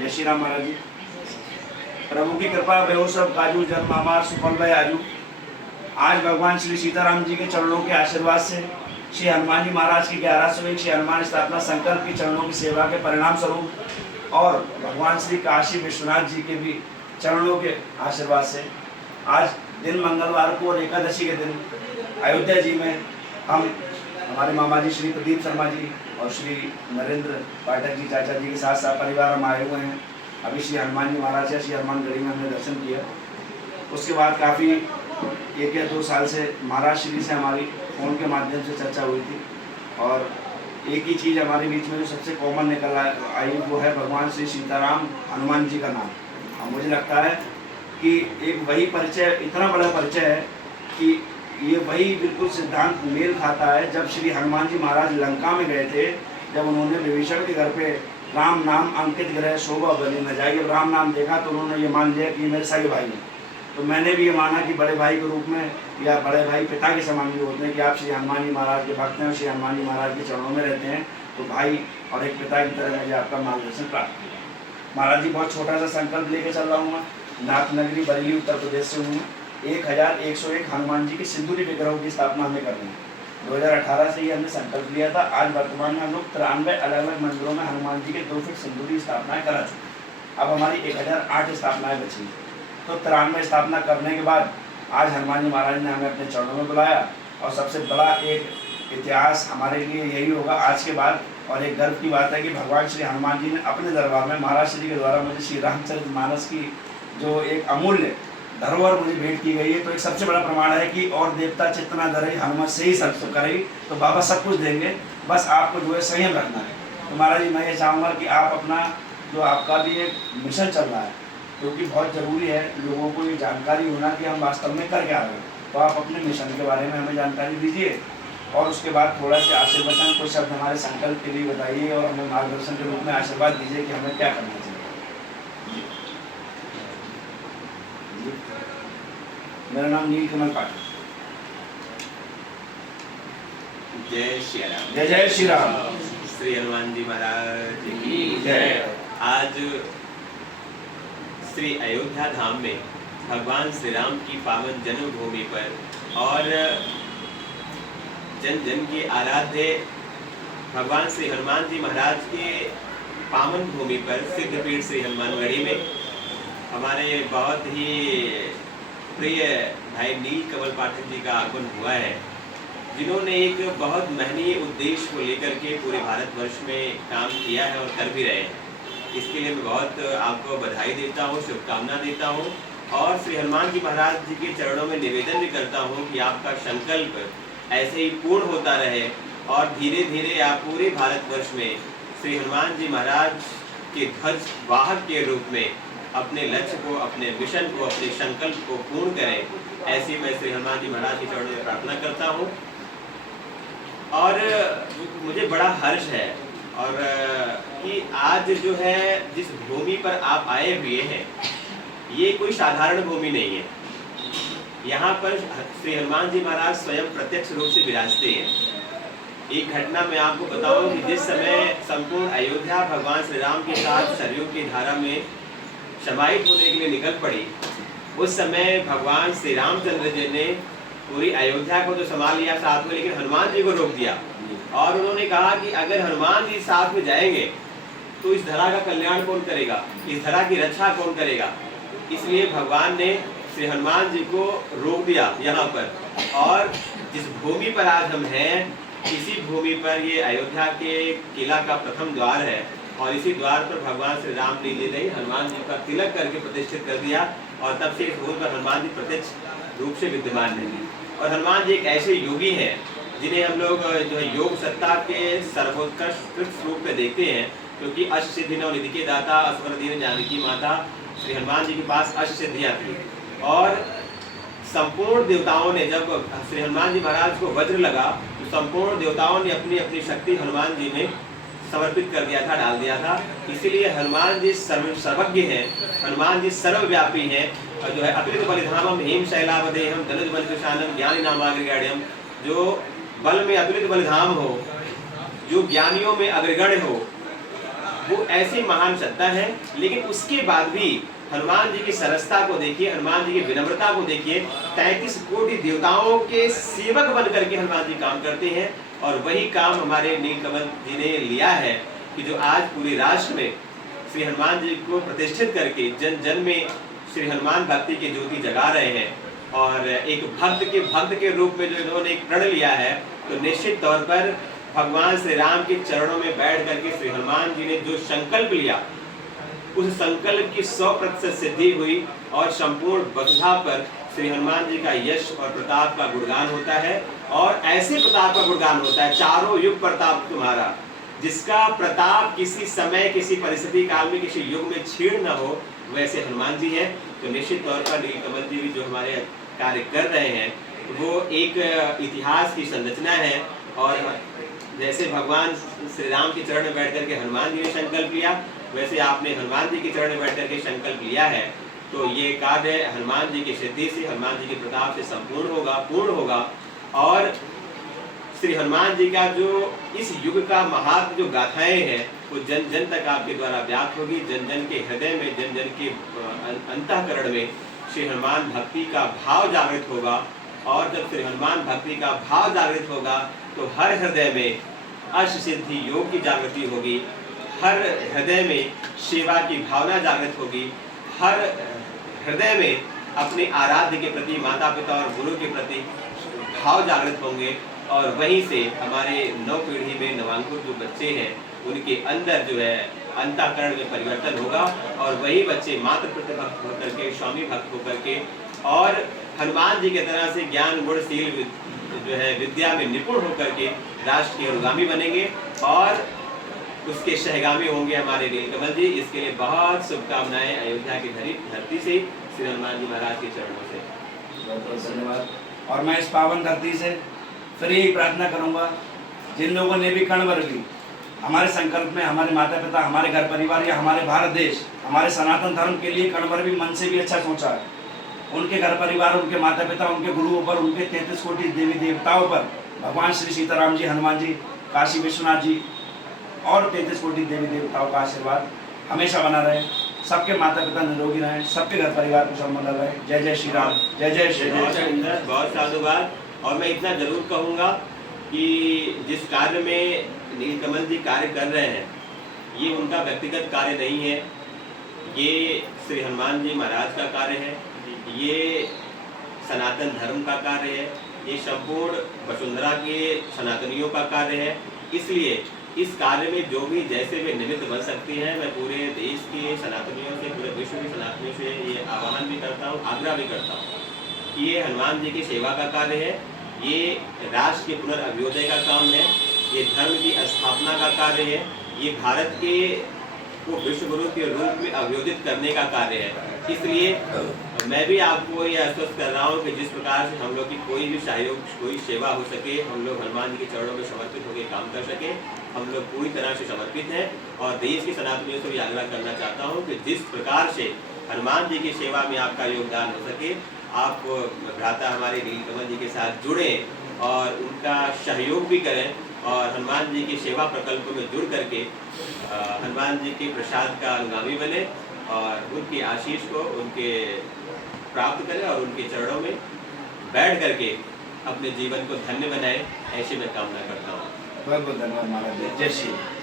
जय श्री राम महाराज जी। प्रभु की कृपा बेहो सब काजू जन्म हमार सुफल भय आजू। आज भगवान श्री सीताराम जी के चरणों के आशीर्वाद से श्री हनुमान जी महाराज की 1101 श्री हनुमान स्थापना संकल्प की चरणों की सेवा के परिणाम स्वरूप और भगवान श्री काशी विश्वनाथ जी के भी चरणों के आशीर्वाद से आज दिन मंगलवार को और एकादशी के दिन अयोध्या जी में हम हमारे मामा जी श्री प्रदीप शर्मा जी और श्री नरेंद्र पाठक जी चाचा जी के साथ साथ परिवार हम आए हुए हैं। अभी श्री हनुमान जी महाराज या श्री हनुमान गढ़ी में हमने दर्शन किया। उसके बाद काफ़ी 1 या 2 साल से महाराज श्री से हमारी फ़ोन के माध्यम से चर्चा हुई थी और एक ही चीज़ हमारे बीच में जो सबसे कॉमन निकल आई वो है भगवान श्री सीताराम हनुमान जी का नाम। और मुझे लगता है कि एक वही परिचय इतना बड़ा परिचय है कि ये वही बिल्कुल सिद्धांत मेल खाता है। जब श्री हनुमान जी महाराज लंका में गए थे, जब उन्होंने विभीषण के घर पे राम नाम अंकित ग्रह शोभा बनी न जाए, जब राम नाम देखा तो उन्होंने ये मान लिया कि ये मेरे सगे भाई हैं। तो मैंने भी ये माना कि बड़े भाई के रूप में या बड़े भाई पिता के समान भी होते हैं कि आप श्री हनुमान जी महाराज के भक्त हैं, श्री हनुमान जी महाराज के चरणों में रहते हैं, तो भाई और एक पिता की तरह मुझे आपका मार्गदर्शन प्राप्त किया। महाराज जी बहुत छोटा सा संकल्प लेके चल रहा हूँ मैं। नाथ नगरी बरेली उत्तर प्रदेश से हूँ। 1101 हनुमान जी के सिंदूरी विग्रहों की स्थापना हमें करनी है। 2018 से ही हमने संकल्प लिया था। आज वर्तमान में हम लोग 93 अलग अलग मंदिरों में हनुमान जी के 2 फीट सिंदूरी स्थापनाएं करा चुके। अब हमारी 1008 स्थापनाएं बची। तो 93 स्थापना करने के बाद आज हनुमान जी महाराज ने हमें अपने चरणों में बुलाया और सबसे बड़ा एक इतिहास हमारे लिए यही होगा आज के बाद। और एक गर्व की बात है कि भगवान श्री हनुमान जी ने अपने दरबार में महाराज श्री के द्वारा मुझे श्री रामचरितमानस की जो एक अमूल्य धरोहर मुझे भेंट की गई है, तो एक सबसे बड़ा प्रमाण है कि और देवता चितना धरे हनुमत से ही सब करे, तो बाबा सब कुछ देंगे, बस आपको जो है संयम रखना है। तो महाराज जी मैं ये चाहूँगा कि आप अपना जो आपका भी एक मिशन चल रहा है, क्योंकि बहुत ज़रूरी है लोगों को ये जानकारी होना कि हम वास्तव में कर क्या रहे हैं, तो आप अपने मिशन के बारे में हमें जानकारी दीजिए और उसके बाद थोड़ा से आशीर्वचन कुछ शब्द हमारे संकल्प के लिए बताइए और हमें मार्गदर्शन के रूप में आशीर्वाद दीजिए कि हमें क्या करना चाहिए। मेरा नाम नीलकमल पाठक। जय श्री राम। जय जय श्री राम। श्री हनुमान जी महाराज की जय। आज श्री अयोध्या धाम में भगवान श्री राम की पावन जन्मभूमि पर और जन जन के आराध्य भगवान श्री हनुमान जी महाराज के पावन भूमि पर सिद्धपीठ श्री हनुमानगढ़ी में हमारे बहुत ही प्रिय भाई नीलकमल पाठक जी का आगमन हुआ है, जिन्होंने एक बहुत महनीय उद्देश्य को लेकर के पूरे भारतवर्ष में काम किया है और कर भी रहे हैं। इसके लिए मैं बहुत आपको बधाई देता हूँ, शुभकामना देता हूँ और श्री हनुमान जी महाराज जी के चरणों में निवेदन भी करता हूँ कि आपका संकल्प ऐसे ही पूर्ण होता रहे और धीरे धीरे आप पूरे भारतवर्ष में श्री हनुमान जी महाराज के ध्वज वाहक के रूप में अपने लक्ष्य को, अपने मिशन को, अपने संकल्प को पूर्ण करें। ऐसे मैं श्री हनुमान जी महाराज के चरणों में प्रार्थना करता हूँ। और मुझे बड़ा हर्ष है और कि आज जो है जिस भूमि पर आप आए हुए हैं ये कोई साधारण भूमि नहीं है। यहाँ पर श्री हनुमान जी महाराज स्वयं प्रत्यक्ष रूप से विराजते हैं। एक घटना मैं आपको बताऊं कि जिस समय संपूर्ण अयोध्या भगवान श्री राम के साथ सरयू की धारा में समाहित होने के लिए निकल पड़ी, उस समय भगवान श्री रामचंद्र जी ने पूरी अयोध्या को तो संभाल लिया साथ में, लेकिन हनुमान जी को रोक दिया और उन्होंने कहा कि अगर हनुमान जी साथ में जाएंगे तो इस धरा का कल्याण कौन करेगा, इस धरा की रक्षा कौन करेगा। इसलिए भगवान ने श्री हनुमान जी को रोक दिया यहाँ पर। और जिस भूमि पर आज हम हैं, इसी भूमि पर ये अयोध्या के किला का प्रथम द्वार है और इसी द्वार पर भगवान श्री राम जी ने हनुमान जी का तिलक करके प्रतिष्ठित कर दिया और तब से इस भूमि पर हनुमान जी प्रत्यक्ष रूप से विद्यमान है। और हनुमान जी एक ऐसे योगी हैं जिन्हें हम लोग जो है योग सत्ता के सर्वोत्कृष्ट रूप में देखते हैं, क्योंकि अष्ट सिद्धि नौ निधि के दाता असवर दीन जानकी माता श्री हनुमान जी के पास अष्ट सिद्धियाँ थी। और संपूर्ण देवताओं ने जब श्री हनुमान जी महाराज को वज्र लगा तो संपूर्ण देवताओं ने अपनी अपनी शक्ति हनुमान जी में समर्पित कर दिया था, डाल दिया था। इसीलिए हनुमान जी सर्वज्ञ हैं, हनुमान जी सर्वव्यापी हैं और जो है अतुलित बलिधामम हेम शैलावदेहम धनुज बल कृशानम ज्ञानी नामाग्रगण्यम, जो बल में अतुलित बलिधाम हो, जो ज्ञानियों में अग्रगण्य हो, वो ऐसी महान सत्ता है, लेकिन उसके बाद भी हनुमान जी की सरसता को देखिए, हनुमान जी की विनम्रता को देखिए। 33 कोटि देवताओं के सेवक बन करके हनुमान जी काम करते हैं, और वही काम हमारे नीलकमल जी ने लिया है कि जो आज पूरे राष्ट्र में श्री हनुमान जी को प्रतिष्ठित करके जन जन में श्री हनुमान भक्ति की ज्योति जगा रहे हैं। और एक भक्त के रूप में जो इन्होंने एक प्रण लिया है, तो निश्चित तौर पर भगवान श्री राम के चरणों में बैठ करके श्री हनुमान जी ने जो संकल्प लिया, उस संकल्प की 100% सिद्धि हुई, और संपूर्ण वसुधा पर श्री हनुमान जी का यश और प्रताप का गुणगान होता है। और ऐसे प्रताप का गुणगान होता है, चारों युग प्रताप तुम्हारा, जिसका प्रताप किसी समय, किसी परिस्थिति काल में, किसी युग में छीड़ न हो, वैसे हनुमान जी हैं। तो निश्चित तौर पर नीलकमल जी भी जो हमारे कार्य कर रहे हैं, वो एक इतिहास की संरचना है। और जैसे भगवान श्री राम के चरण में बैठ करके हनुमान जी ने संकल्प लिया, वैसे आपने हनुमान जी के चरण में बैठ करके संकल्प लिया है। तो ये कार्य हनुमान जी की सिद्धि से, हनुमान जी के प्रताप से संपूर्ण होगा, पूर्ण होगा। और श्री हनुमान जी का जो इस युग का महात्म जो गाथाएं हैं, वो जन जन तक आपके द्वारा व्याप्त होगी। जन जन के हृदय में, जन जन के अंतःकरण में श्री हनुमान भक्ति का भाव जागृत होगा। और जब श्री हनुमान भक्ति का भाव जागृत होगा, तो हर हृदय में अष्ट सिद्धि योग की जागृति होगी, हर हृदय में सेवा की भावना जागृत होगी, हर हृदय में अपने आराध्य के प्रति, माता पिता और गुरु के प्रति भाव जागृत होंगे। और वहीं से हमारे नव पीढ़ी में नवांकुर जो बच्चे हैं, उनके अंदर जो है अंतःकरण में परिवर्तन होगा, और वही बच्चे मातृ प्रतिभक्त होकर के, स्वामी भक्त होकर के, और हनुमान जी की तरह से ज्ञान गुणशील जो है विद्या में निपुण होकर के राष्ट्र के अनुगामी बनेंगे, और उसके सहगामी होंगे हमारे नीलकमल जी। इसके लिए बहुत शुभकामनाएं अयोध्या की धरती से, श्री हनुमान जी महाराज के चरणों से। बहुत बहुत धन्यवाद। और मैं इस पावन धरती से फिर यही प्रार्थना करूंगा, जिन लोगों ने भी कण भर ली हमारे संकल्प में, हमारे माता पिता, हमारे घर परिवार या हमारे भारत देश, हमारे सनातन धर्म के लिए कण भर भी मन से भी अच्छा सोचा है, उनके घर परिवार, उनके माता पिता, उनके गुरुओं पर, उनके 33 कोटि देवी देवताओं पर भगवान श्री सीताराम जी, हनुमान जी, काशी विश्वनाथ जी और 33 कोटि देवी देवताओं का आशीर्वाद हमेशा बना रहे। सबके माता पिता निरोगी रहें, सबके घर परिवार कुशल मंगल रहे। जय जय श्री राम, जय जय श्री राम। बहुत साधुवाद। और मैं इतना जरूर कहूँगा कि जिस कार्य में नीलकमल जी कार्य कर रहे हैं, ये उनका व्यक्तिगत कार्य नहीं है, ये श्री हनुमान जी महाराज का कार्य है, ये सनातन धर्म का कार्य है, ये संपूर्ण वसुंधरा के सनातनियों का कार्य है। इसलिए इस कार्य में जो भी जैसे भी निमित्त बन सकते हैं, मैं पूरे देश के सनातनियों से, पूरे विश्व के सनातनियों से ये आह्वान भी करता हूँ, आग्रह भी करता हूँ कि ये हनुमान जी की सेवा का कार्य है, ये राष्ट्र के पुनर्अभ्युदय का काम है, ये धर्म की स्थापना का कार्य है, ये भारत के को विश्व गुरु के रूप में अभ्युदित करने का कार्य है। इसलिए मैं भी आपको ये आश्वस्त कर रहा हूँ कि जिस प्रकार से हम लोग की कोई भी सहयोग, कोई सेवा हो सके, हम लोग हनुमान जी के चरणों में समर्पित होकर काम कर सके, हम लोग पूरी तरह से समर्पित हैं। और देश के सनातनियों से भी आग्रह करना चाहता हूँ कि जिस प्रकार से हनुमान जी की सेवा में आपका योगदान हो सके, आप भ्राता हमारे नीलकमल जी के साथ जुड़ें और उनका सहयोग भी करें, और हनुमान जी की सेवा प्रकल्प में जुड़ करके हनुमान जी के प्रसाद का अनुगामी बने, और उनकी आशीष को उनके प्राप्त करें, और उनके चरणों में बैठ करके अपने जीवन को धन्य बनाएं, ऐसी मैं कामना करता हूँ। बहुत बहुत धन्यवाद महाराज। जय श्री राम।